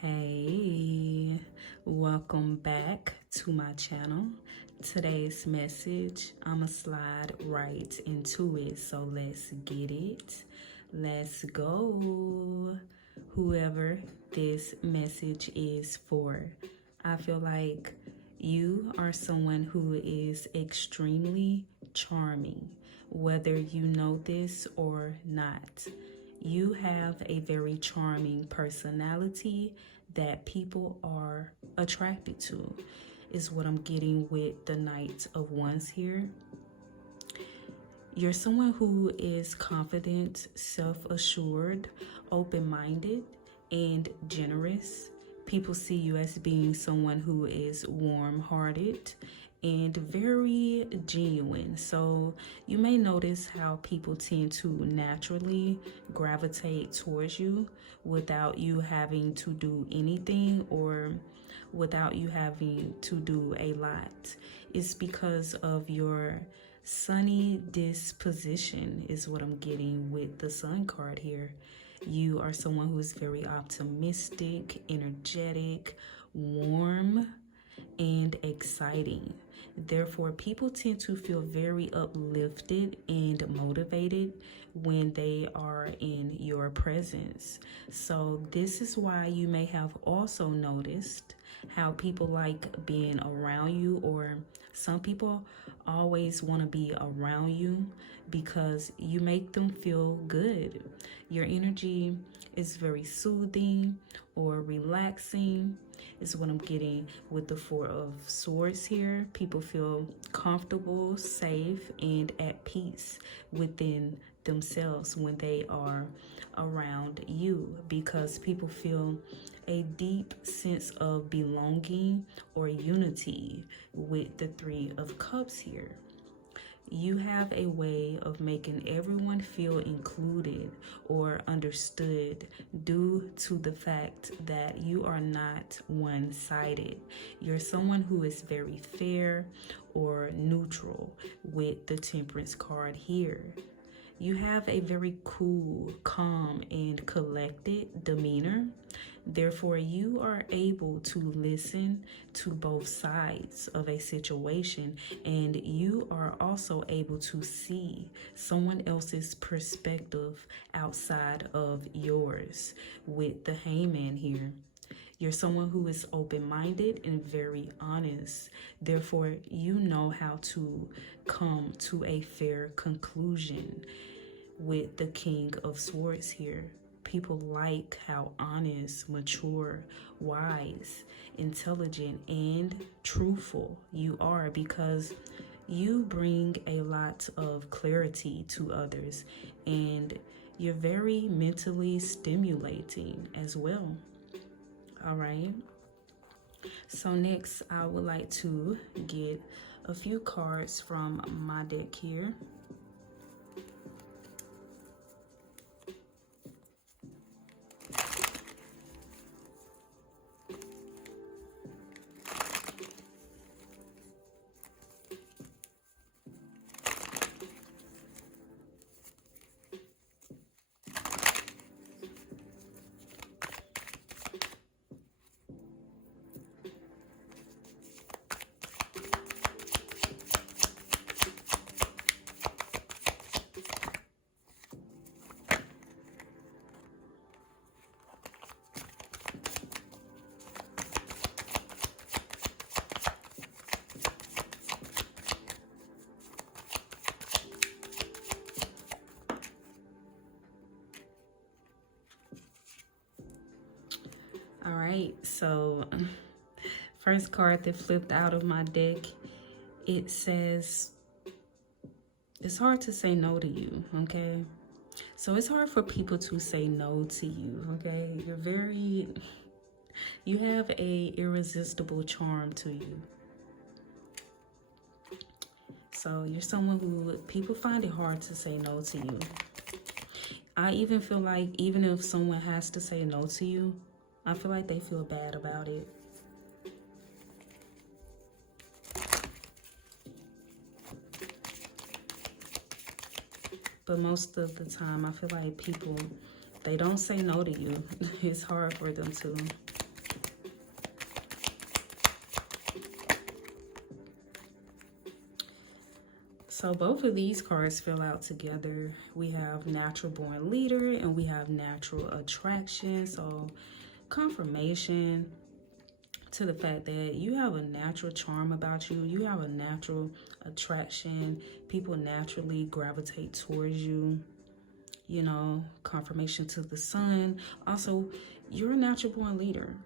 Hey, welcome back to my channel. Today's message, I'ma slide right into it, so let's get it. Let's go. Whoever this message is for, I feel like you are someone who is extremely charming, whether you know this or not. You have a very charming personality that people are attracted to, is what I'm getting with the Knight of Wands here. You're someone who is confident, self-assured, open-minded, and generous. People see you as being someone who is warm-hearted and very genuine. So you may notice how people tend to naturally gravitate towards you without you having to do anything or without you having to do a lot. It's because of your sunny disposition is what I'm getting with the Sun card here. You are someone who is very optimistic, energetic, warm, and exciting. Therefore, people tend to feel very uplifted and motivated when they are in your presence. So this is why you may have also noticed how people like being around you, or some people always want to be around you because you make them feel good. Your energy is very soothing or relaxing is what I'm getting with the Four of Swords here. People feel comfortable, safe, and at peace within themselves when they are around you, because people feel a deep sense of belonging or unity with the Three of Cups here. You have a way of making everyone feel included or understood due to the fact that you are not one-sided. You're someone who is very fair or neutral with the Temperance card here. You have a very cool, calm, and collected demeanor. Therefore, you are able to listen to both sides of a situation, and you are also able to see someone else's perspective outside of yours with the Hangman here. You're someone who is open-minded and very honest. Therefore, you know how to come to a fair conclusion with the King of Swords here. People like how honest, mature, wise, intelligent, and truthful you are, because you bring a lot of clarity to others, and you're very mentally stimulating as well. All right. So next, I would like to get a few cards from my deck here. All right, so first card that flipped out of my deck, it says, it's hard to say no to you, okay? So it's hard for people to say no to you, okay? You have a irresistible charm to you. So you're someone who people find it hard to say no to you. I even feel like even if someone has to say no to you, I feel like they feel bad about it. But most of the time, I feel like people, they don't say no to you. It's hard for them to. So both of these cards fill out together. We have natural born leader and we have natural attraction. So confirmation to the fact that you have a natural charm about you. You have a natural attraction. People naturally gravitate towards you. You know, confirmation to the sun. Also, you're a natural born leader.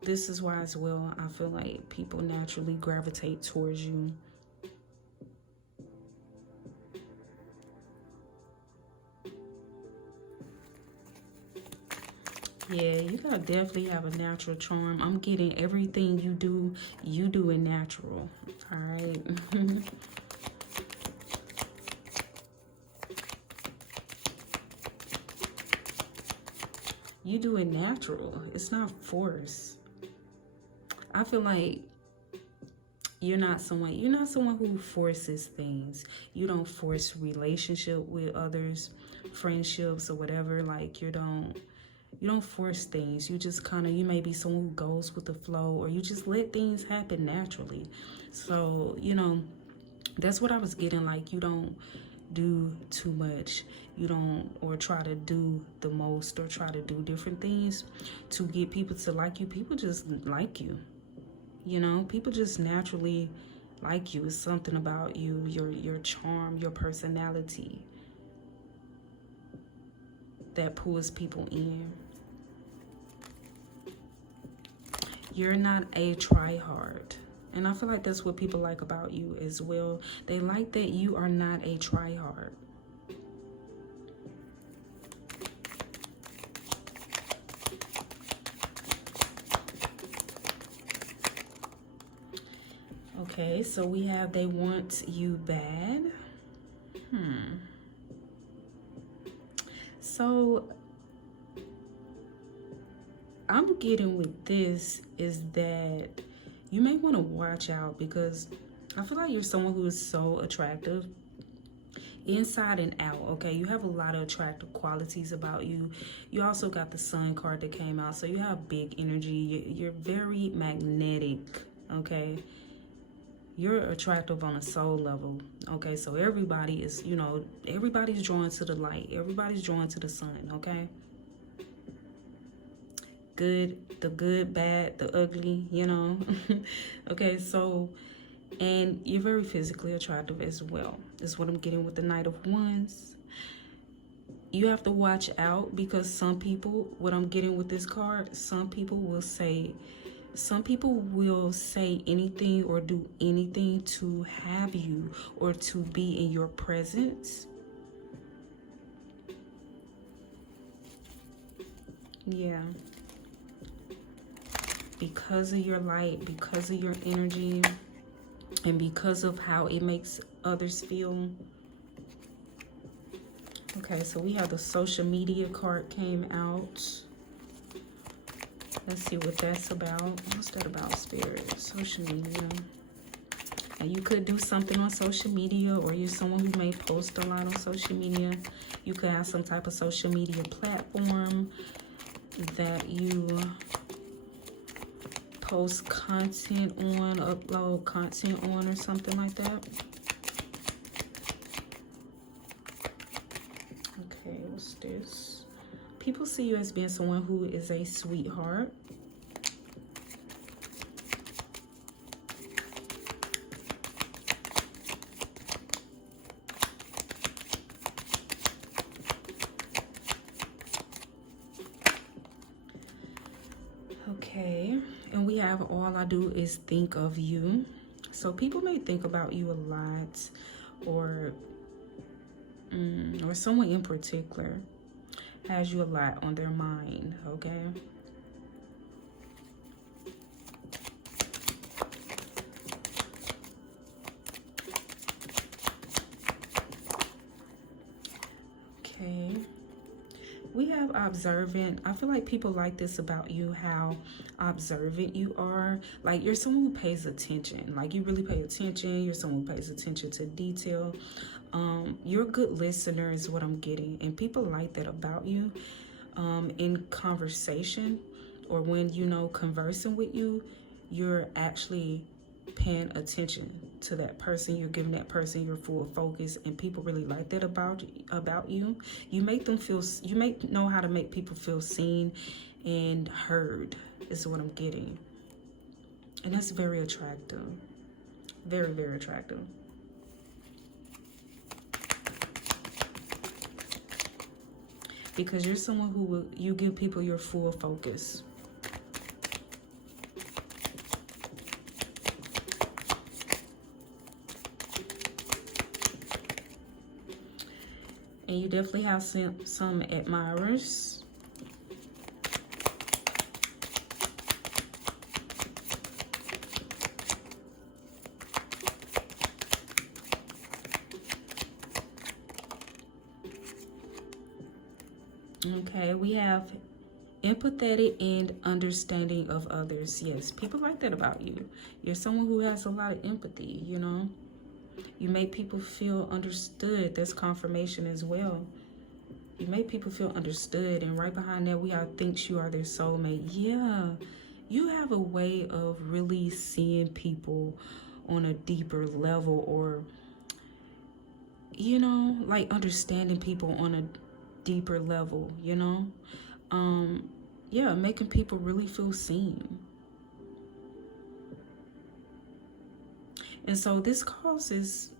This is why as well, I feel like people naturally gravitate towards you. Yeah, you gotta definitely have a natural charm. I'm getting everything you do it natural. All right. You do it natural. It's not forced. I feel like you're not someone who forces things. You don't force relationship with others, friendships or whatever. Like you don't force things. You just kind of, you may be someone who goes with the flow, or you just let things happen naturally. So, you know, that's what I was getting. Like, you don't do too much. You don't, or try to do the most, or try to do different things to get people to like you. People just like you. You know, people just naturally like you. It's something about you, your charm, your personality that pulls people in. You're not a try-hard. And I feel like that's what people like about you as well. They like that you are not a try-hard. Okay, so we have they want you bad. So I'm getting with this is that you may want to watch out, because I feel like you're someone who is so attractive inside and out. Okay, you have a lot of attractive qualities about you. You also got the Sun card that came out, so you have big energy. You're very magnetic. Okay, you're attractive on a soul level. Okay, so everybody is, you know, everybody's drawn to the light. Everybody's drawn to the sun. Okay, the good, bad, the ugly, you know. Okay, so, and you're very physically attractive as well. That's what I'm getting with the Knight of Wands. You have to watch out, because some people, what I'm getting with this card, some people will say anything or do anything to have you or to be in your presence. Yeah. Because of your light, because of your energy, and because of how it makes others feel. Okay, so we have the social media card came out. Let's see what that's about. What's that about, Spirit? Social media. And you could do something on social media, or you're someone who may post a lot on social media. You could have some type of social media platform that you post content on, upload content on, or something like that. Okay, what's this? People see you as being someone who is a sweetheart. Okay, and we have all I do is think of you. So people may think about you a lot, or someone in particular has you a lot on their mind. Okay, okay, we have observant. I feel like people like this about you, how observant you are. Like, you're someone who pays attention. Like, you really pay attention. You're someone who pays attention to detail. You're a good listener is what I'm getting, and people like that about you. In conversation, or when, you know, conversing with you, you're actually paying attention to that person. You're giving that person your full focus, and people really like that about you. You make them feel, know how to make people feel seen and heard, is what I'm getting. And that's very attractive. Very, very attractive. Because you're someone who you give people your full focus. And you definitely have some admirers. Okay, we have empathetic and understanding of others. Yes, people like that about you. You're someone who has a lot of empathy, you know. You make people feel understood. That's confirmation as well. You make people feel understood. And right behind that, we have thinks you are their soulmate. Yeah, you have a way of really seeing people on a deeper level, or, you know, like understanding people on a deeper level, you know. Yeah, making people really feel seen. And so this causes,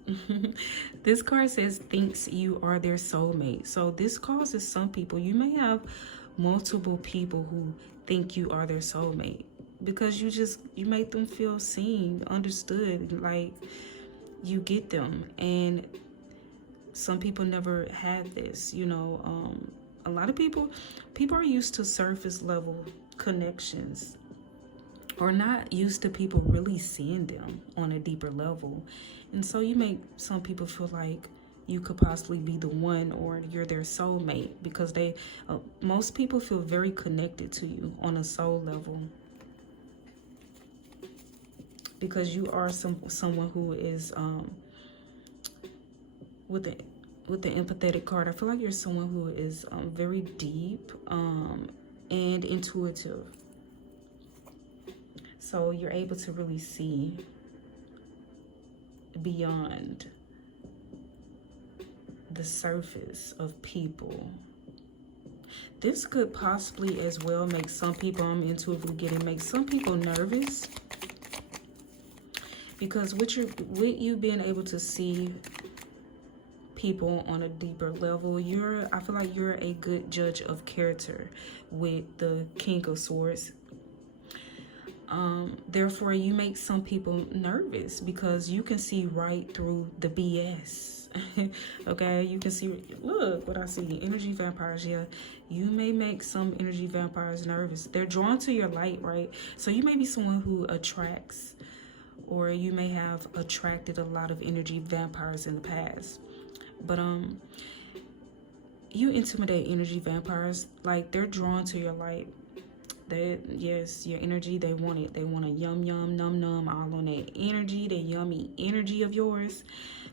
this card says thinks you are their soulmate. So this causes some people, you may have multiple people who think you are their soulmate, because you make them feel seen, understood, like you get them. And some people never had this, you know. A lot of people are used to surface level connections, or not used to people really seeing them on a deeper level. And so you make some people feel like you could possibly be the one, or you're their soulmate, because most people feel very connected to you on a soul level, because you are someone who is with the empathetic card. I feel like you're someone who is very deep and intuitive. So you're able to really see beyond the surface of people. This could possibly as well make some people, I'm intuitively getting, make some people nervous. Because with you being able to see people on a deeper level, I feel like you're a good judge of character with the King of Swords. Therefore, you make some people nervous because you can see right through the BS. Okay, you can see, look what I see, energy vampires. Yeah, you may make some energy vampires nervous. They're drawn to your light, right? So you may be someone who attracts, or you may have attracted a lot of energy vampires in the past. But you intimidate energy vampires. Like, they're drawn to your light. Yes, your energy, they want it. They want a yum yum num num all on that energy, the yummy energy of yours,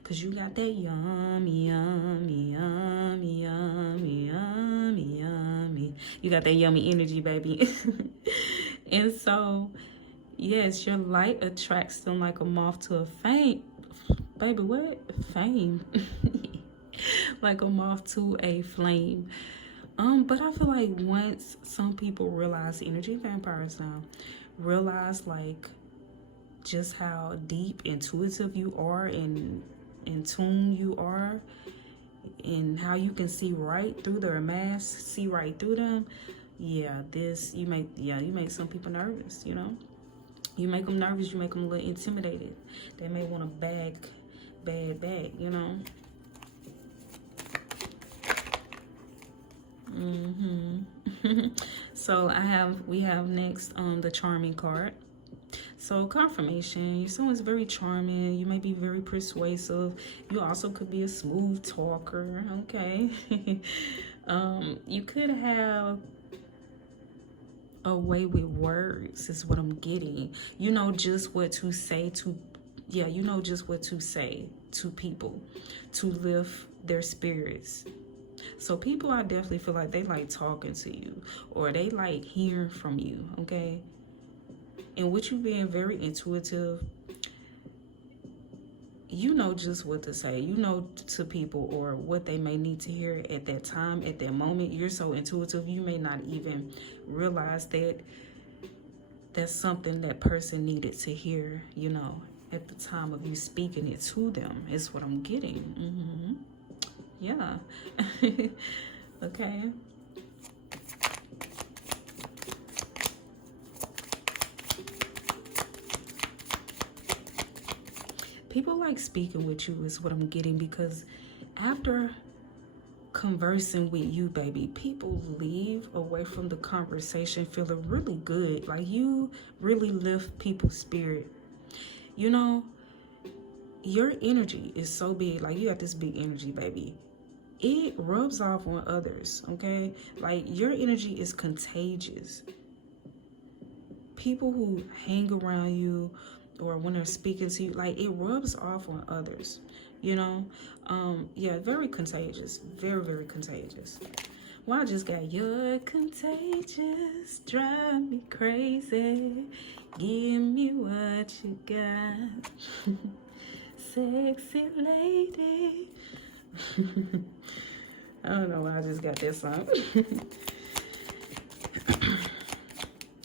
because you got that yummy yummy yummy yummy yummy yummy. You got that yummy energy, baby. And so yes, your light attracts them like a moth to a flame. Baby, what? Fame. Like a moth to a flame. But I feel like once some people realize, energy vampires now, realize like just how deep, intuitive you are, and in tune you are, and how you can see right through their mask, see right through them. Yeah, you make some people nervous, you know. You make them nervous, you make them a little intimidated. They may want to bag, you know. So we have next the charming card. So confirmation, someone's very charming. You may be very persuasive. You also could be a smooth talker. Okay. You could have a way with words, is what I'm getting. You know just what to say to, you know just what to say to people to lift their spirits. So people, I definitely feel like they like talking to you, or they like hearing from you, okay? And with you being very intuitive, you know just what to say. You know to people or what they may need to hear at that time, at that moment. You're so intuitive, you may not even realize that that's something that person needed to hear, you know, at the time of you speaking it to them, is what I'm getting. Yeah. Okay. People like speaking with you, is what I'm getting, because after conversing with you, baby, people leave away from the conversation feeling really good. Like, you really lift people's spirit. You know, your energy is so big. Like, you got this big energy, baby. It rubs off on others, okay? Like, your energy is contagious. People who hang around you or when they're speaking to you, like, it rubs off on others, you know? Yeah, very contagious. Very, very contagious. Well, I just got, you're contagious, drive me crazy, give me what you got, sexy lady. I don't know why I just got that song.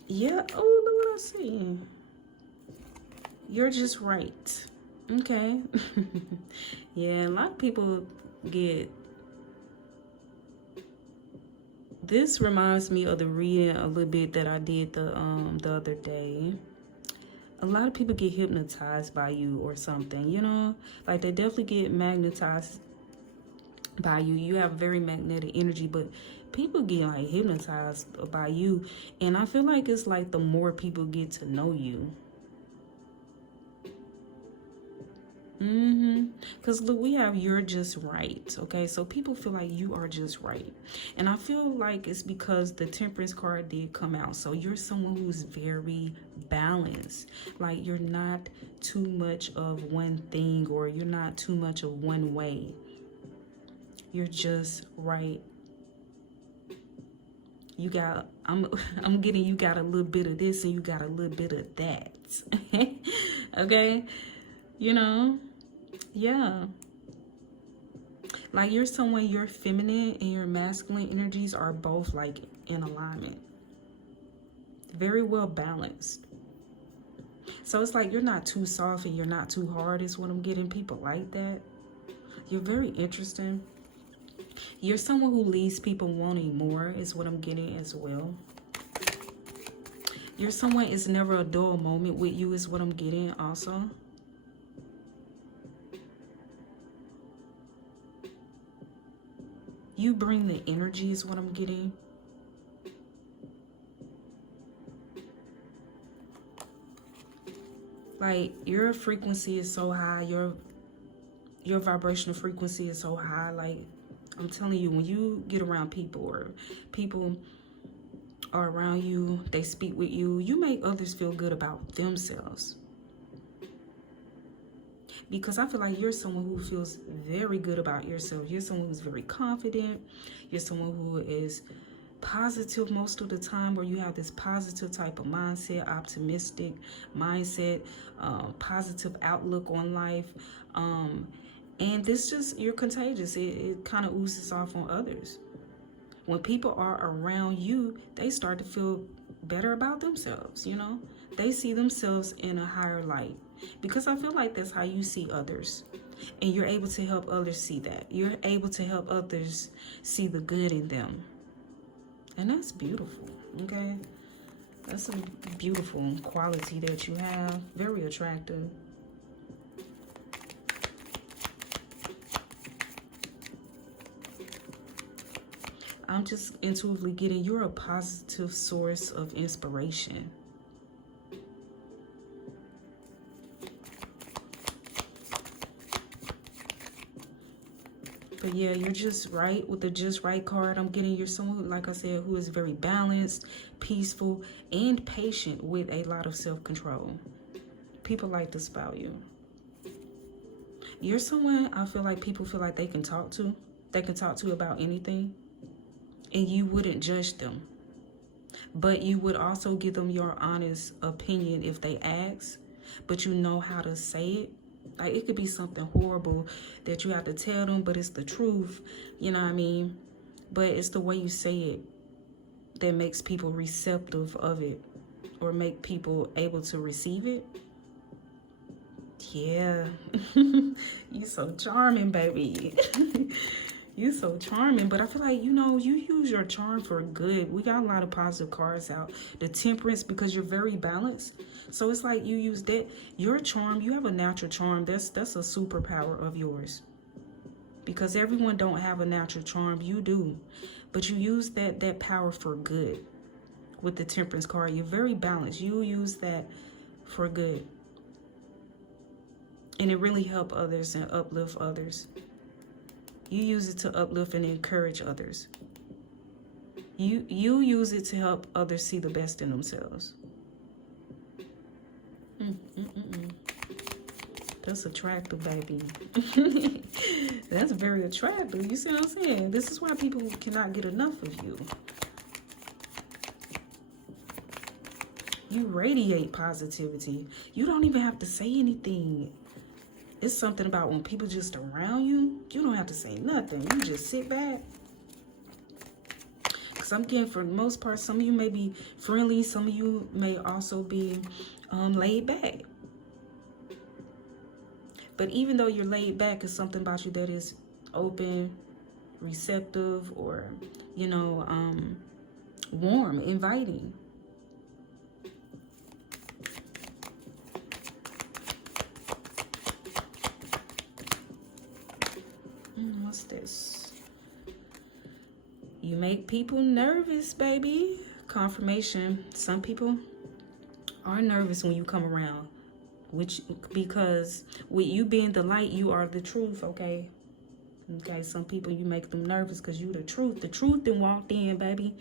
Yeah, oh, look what I see. You're just right. Okay. Yeah, a lot of people get... This reminds me of the reading a little bit that I did the other day. A lot of people get hypnotized by you or something, you know? Like, they definitely get magnetized by you. You have very magnetic energy, but people get like hypnotized by you. And I feel like it's like the more people get to know you. Because look, we have you're just right. Okay, so people feel like you are just right, and I feel like it's because the Temperance card did come out. So you're someone who's very balanced. Like, you're not too much of one thing, or you're not too much of one way. You're just right. You got, I'm getting, you got a little bit of this and you got a little bit of that. Okay, you know. Yeah, like, you're someone, your feminine and your masculine energies are both like in alignment, very well balanced. So it's like you're not too soft and you're not too hard, is what I'm getting. People like that. You're very interesting. You're someone who leaves people wanting more, is what I'm getting as well. You're someone, it's never a dull moment with you, is what I'm getting also. You bring the energy, is what I'm getting. Like, your frequency is so high, your vibrational frequency is so high. Like, I'm telling you, when you get around people, or people are around you, they speak with you, you make others feel good about themselves. Because I feel like you're someone who feels very good about yourself. You're someone who's very confident. You're someone who is positive most of the time, where you have this positive type of mindset, optimistic mindset, positive outlook on life. And this just, you're contagious. It kind of oozes off on others. When people are around you, they start to feel better about themselves, you know? They see themselves in a higher light. Because I feel like that's how you see others. And you're able to help others see that. You're able to help others see the good in them. And that's beautiful, okay? That's a beautiful quality that you have. Very attractive. I'm just intuitively getting, you're a positive source of inspiration. But yeah, you're just right with the just right card. I'm getting, you're someone, like I said, who is very balanced, peaceful, and patient with a lot of self-control. People like this about you. You're someone I feel like people feel like they can talk to. They can talk to about anything. And you wouldn't judge them. But you would also give them your honest opinion if they ask. But you know how to say it. Like, it could be something horrible that you have to tell them, but it's the truth, you know what I mean? But it's the way you say it that makes people receptive of it, or make people able to receive it. Yeah. You so charming, baby. You so charming. But I feel like, you know, you use your charm for good. We got a lot of positive cards out. The Temperance, because you're very balanced. So it's like you use that, your charm. You have a natural charm. That's a superpower of yours. Because everyone don't have a natural charm. You do. But you use that power for good. With the Temperance card, you're very balanced. You use that for good. And it really helps others and uplift others. You use it to uplift and encourage others. You use it to help others see the best in themselves. That's attractive, baby. That's very attractive. You see what I'm saying? This is why people cannot get enough of you. You radiate positivity. You don't even have to say anything. It's something about when people just around you, you don't have to say nothing. You just sit back. Because I'm getting, for the most part, some of you may be friendly. Some of you may also be laid back. But even though you're laid back, it's something about you that is open, receptive, or, you know, warm, inviting. What's this? You make people nervous, baby. Confirmation. Some people are nervous when you come around, because with you being the light, you are the truth, okay? Okay, some people, you make them nervous because you the truth. The truth then walked in, baby.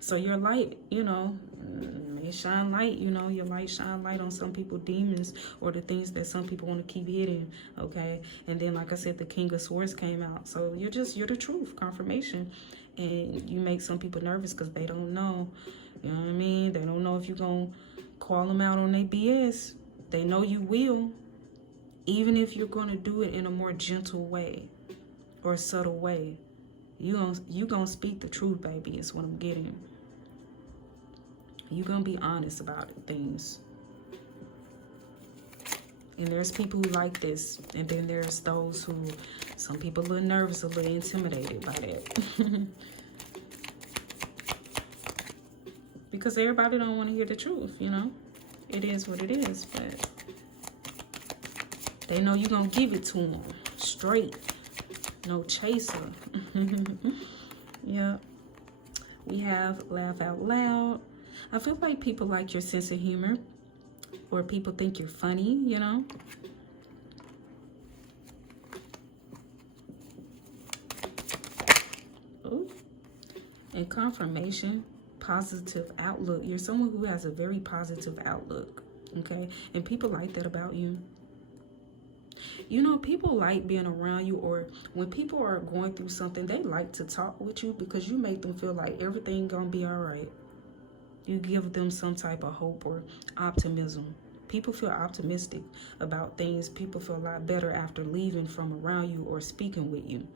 So your light, you know, may shine light, you know, your light shine light on some people, demons, or the things that some people want to keep hidden, okay? And then, like I said, the King of Swords came out. So you're the truth, confirmation. And you make some people nervous because they don't know, you know what I mean? They don't know if you're going to call them out on their BS. They know you will. Even if you're going to do it in a more gentle way or subtle way, you gonna speak the truth, baby, is what I'm getting. You're going to be honest about things. And there's people who like this. And then there's those who, some people a little nervous, a little intimidated by that. Because everybody don't want to hear the truth, you know. It is what it is, but they know you're going to give it to them straight. No chaser. Yeah. We have laugh out loud. I feel like people like your sense of humor. Or people think you're funny, you know. Ooh. And confirmation. Positive outlook. You're someone who has a very positive outlook. Okay. And people like that about you. You know, people like being around you, or when people are going through something, they like to talk with you because you make them feel like everything gonna be all right. You give them some type of hope or optimism. People feel optimistic about things. People feel a lot better after leaving from around you or speaking with you.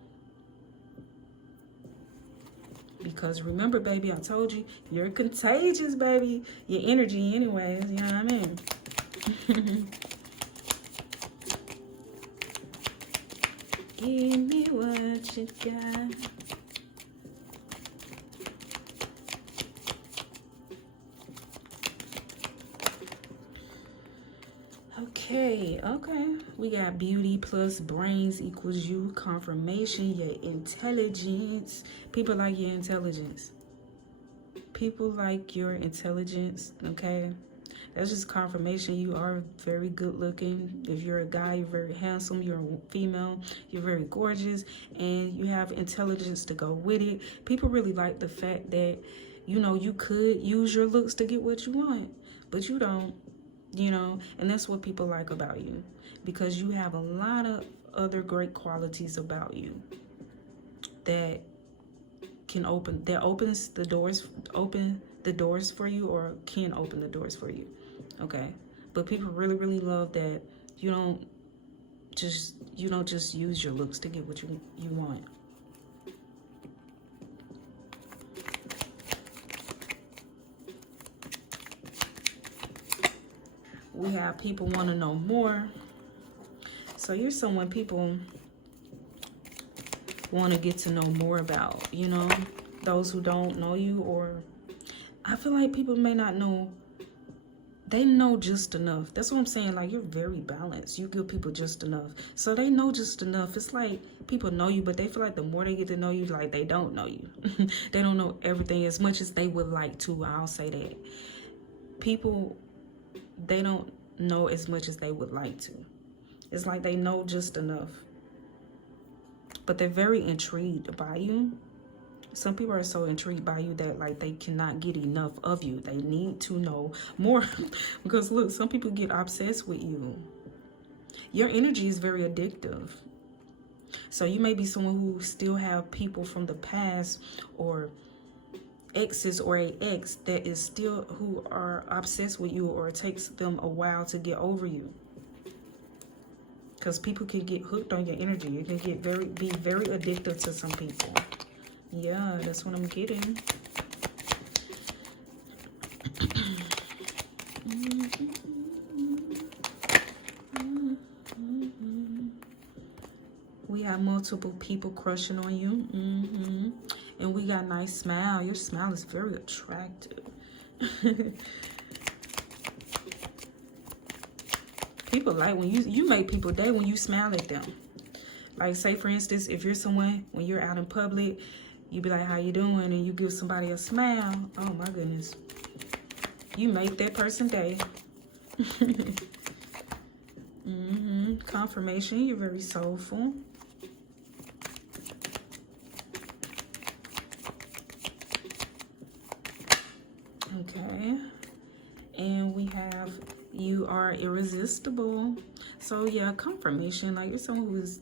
Because remember, baby, I told you, you're contagious, baby. Your energy anyways, you know what I mean? Give me what you got. Okay. We got beauty plus brains equals you. Confirmation, your intelligence. People like your intelligence. People like your intelligence, okay? That's just confirmation. You are very good looking. If you're a guy, you're very handsome. You're a female, you're very gorgeous. And you have intelligence to go with it. People really like the fact that, you know, you could use your looks to get what you want. But you don't, you know. And that's what people like about you. Because you have a lot of other great qualities about you. That can opens the doors for you, or can open the doors for you. Okay, but people really love that you don't you don't just use your looks to get what you want. We have people want to know more. So you're someone people want to get to know more about, you know, those who don't know you. Or I feel like people may not know, they know just enough. That's what I'm saying. Like, you're very balanced. You give people just enough, so they know just enough. It's like people know you, but they feel like the more they get to know you, like, they don't know you. They don't know everything as much as they would like to. I'll say that. People, they don't know as much as they would like to. It's like they know just enough, but they're very intrigued by you. Some people are so intrigued by you that, like, they cannot get enough of you. They need to know more. Because look, some people get obsessed with you. Your energy is very addictive. So you may be someone who still have people from the past, or exes, or a ex that is still, who are obsessed with you, or it takes them a while to get over you. Because people can get hooked on your energy. It can get be very addictive to some people. Yeah, that's what I'm getting. We have multiple people crushing on you. And we got a nice smile. Your smile is very attractive. People like when you make people day when you smile at them. Like, say for instance, if you're someone, when you're out in public, you be like, how you doing? And you give somebody a smile. Oh my goodness. You make that person day. Confirmation, you're very soulful. Okay. And we have, you are irresistible. So yeah, confirmation, like, you're someone who's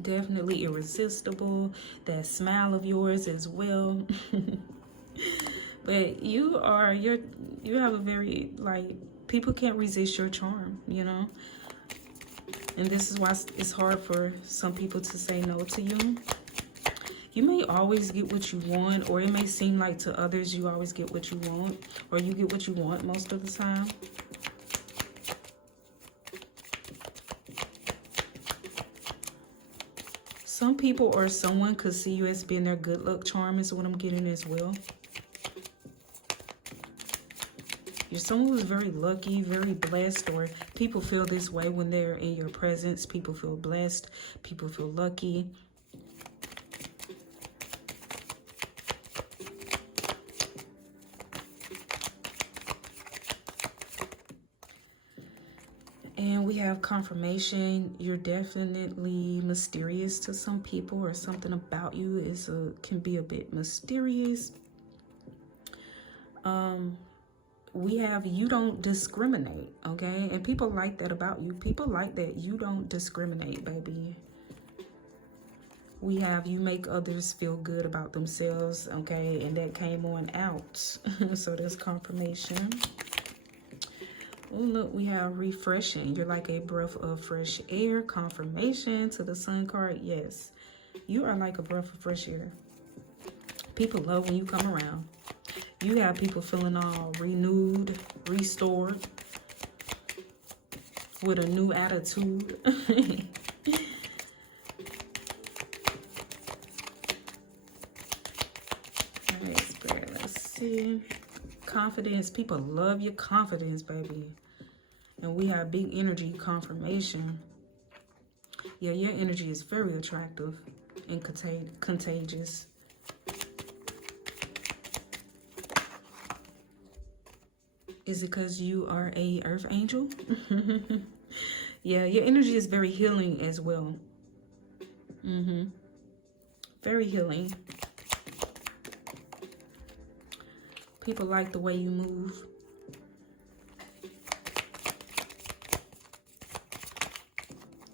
definitely irresistible. That smile of yours as well. But you have a very, like, people can't resist your charm, you know. And this is why it's hard for some people to say no to you. You may always get what you want, or it may seem like to others you always get what you want, or you get what you want most of the time. Some people or someone could see you as being their good luck charm, is what I'm getting as well. You're someone who's very lucky, very blessed, or people feel this way when they're in your presence. People feel blessed. People feel lucky. And we have confirmation. You're definitely mysterious to some people, or something about you can be a bit mysterious. We have, you don't discriminate, okay? And people like that about you. People like that you don't discriminate, baby. We have, you make others feel good about themselves, okay? And that came on out. So there's confirmation. Oh, look, we have refreshing. You're like a breath of fresh air. Confirmation to the sun card. Yes, you are like a breath of fresh air. People love when you come around. You have people feeling all renewed, restored, with a new attitude. All right, Spirit, let's see. Confidence. People love your confidence, baby. And we have big energy confirmation. Yeah, your energy is very attractive and contagious. Is it because you are a earth angel? Yeah, your energy is very healing as well. Very healing. People like the way you move.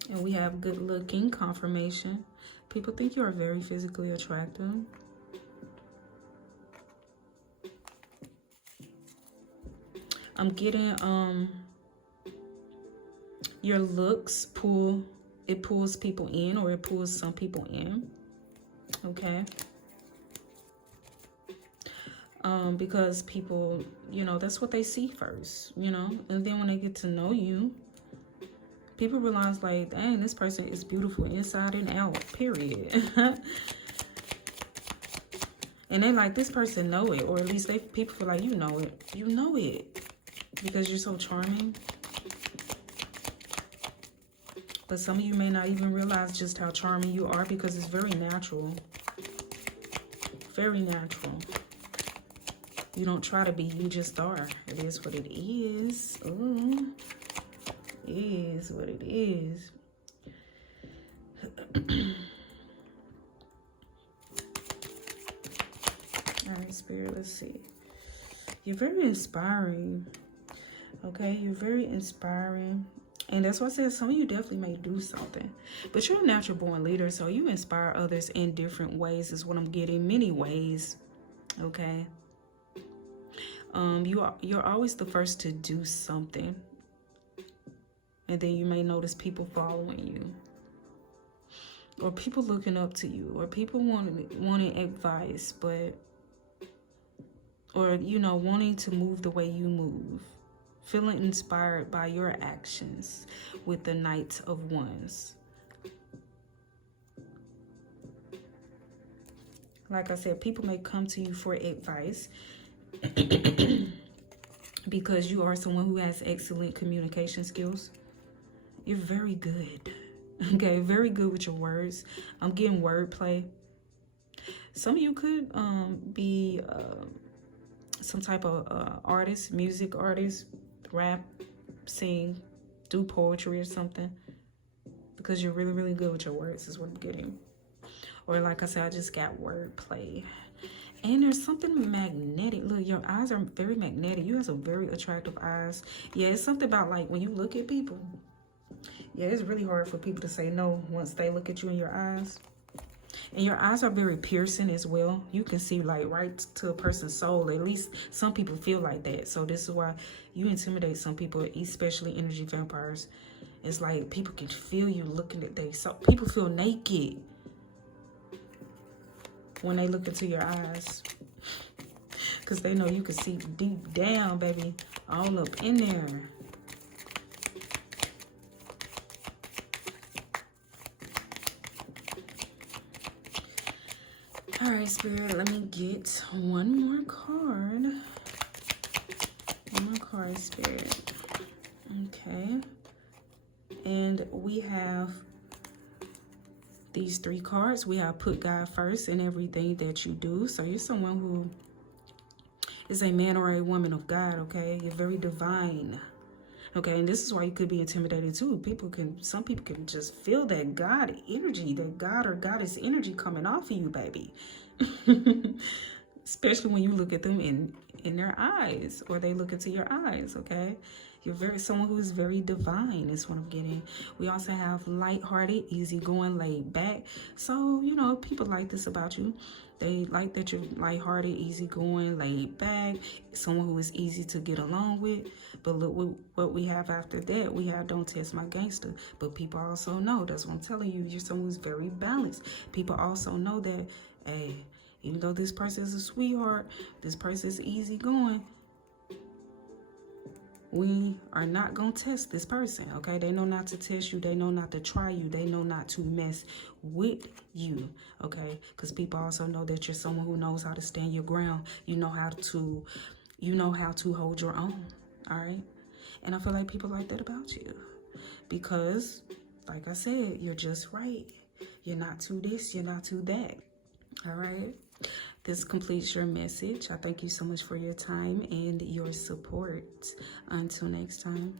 And we have good looking confirmation. People think you are very physically attractive. I'm getting Your looks pulls people in, or it pulls some people in. Okay. Because people, you know, that's what they see first, you know, and then when they get to know you, people realize, like, dang, this person is beautiful inside and out, period. And they like, this person know it, or at least people feel like you know it because you're so charming. But some of you may not even realize just how charming you are, because it's very natural. Very natural. You don't try to be, you just are. It is what it is. Ooh. It is what it is. All right, Spirit, let's see. You're very inspiring. Okay, you're very inspiring. And that's why I said some of you definitely may do something. But you're a natural born leader, so you inspire others in different ways is what I'm getting. Many ways. Okay. You're always the first to do something. And then you may notice people following you. Or people looking up to you. Or people wanting advice, but... Or, you know, wanting to move the way you move. Feeling inspired by your actions with the Knight of Wands. Like I said, people may come to you for advice because you are someone who has excellent communication skills. You're very good. Okay, very good with your words. I'm getting wordplay. Some of you could be some type of artist, music artist, rap, sing, do poetry or something, because you're really, really good with your words is what I'm getting. Or like I said, I just got wordplay. And there's something magnetic. Look, your eyes are very magnetic. You have some very attractive eyes. Yeah, it's something about, like, when you look at people. Yeah, it's really hard for people to say no once they look at you in your eyes. And your eyes are very piercing as well. You can see, like, right to a person's soul. At least some people feel like that. So this is why you intimidate some people, especially energy vampires. It's like people can feel you looking at them. So people feel naked when they look into your eyes. Because they know you can see deep down, baby. All up in there. All right, Spirit, let me get one more card. One more card, Spirit. Okay. And we have these 3 cards. We have put God first in everything that you do. So you're someone who is a man or a woman of God, okay? You're very divine. Okay, and this is why you could be intimidated too. Some people can just feel that God energy, that God or goddess energy coming off of you, baby. Especially when you look at them in their eyes, or they look into your eyes, okay? You're someone who is very divine is what I'm getting. We also have lighthearted, easygoing, laid back. So, you know, people like this about you. They like that you're lighthearted, easygoing, laid back, someone who is easy to get along with. But look what we have after that. We have don't test my gangster. But people also know, that's what I'm telling you, you're someone who's very balanced. People also know that, hey, even though this person is a sweetheart, this person is easygoing, we are not going to test this person, okay? They know not to test you. They know not to try you. They know not to mess with you, okay? Because people also know that you're someone who knows how to stand your ground. You know how to hold your own, all right? And I feel like people like that about you because, like I said, you're just right. You're not too this, you're not too that, all right? This completes your message. I thank you so much for your time and your support. Until next time.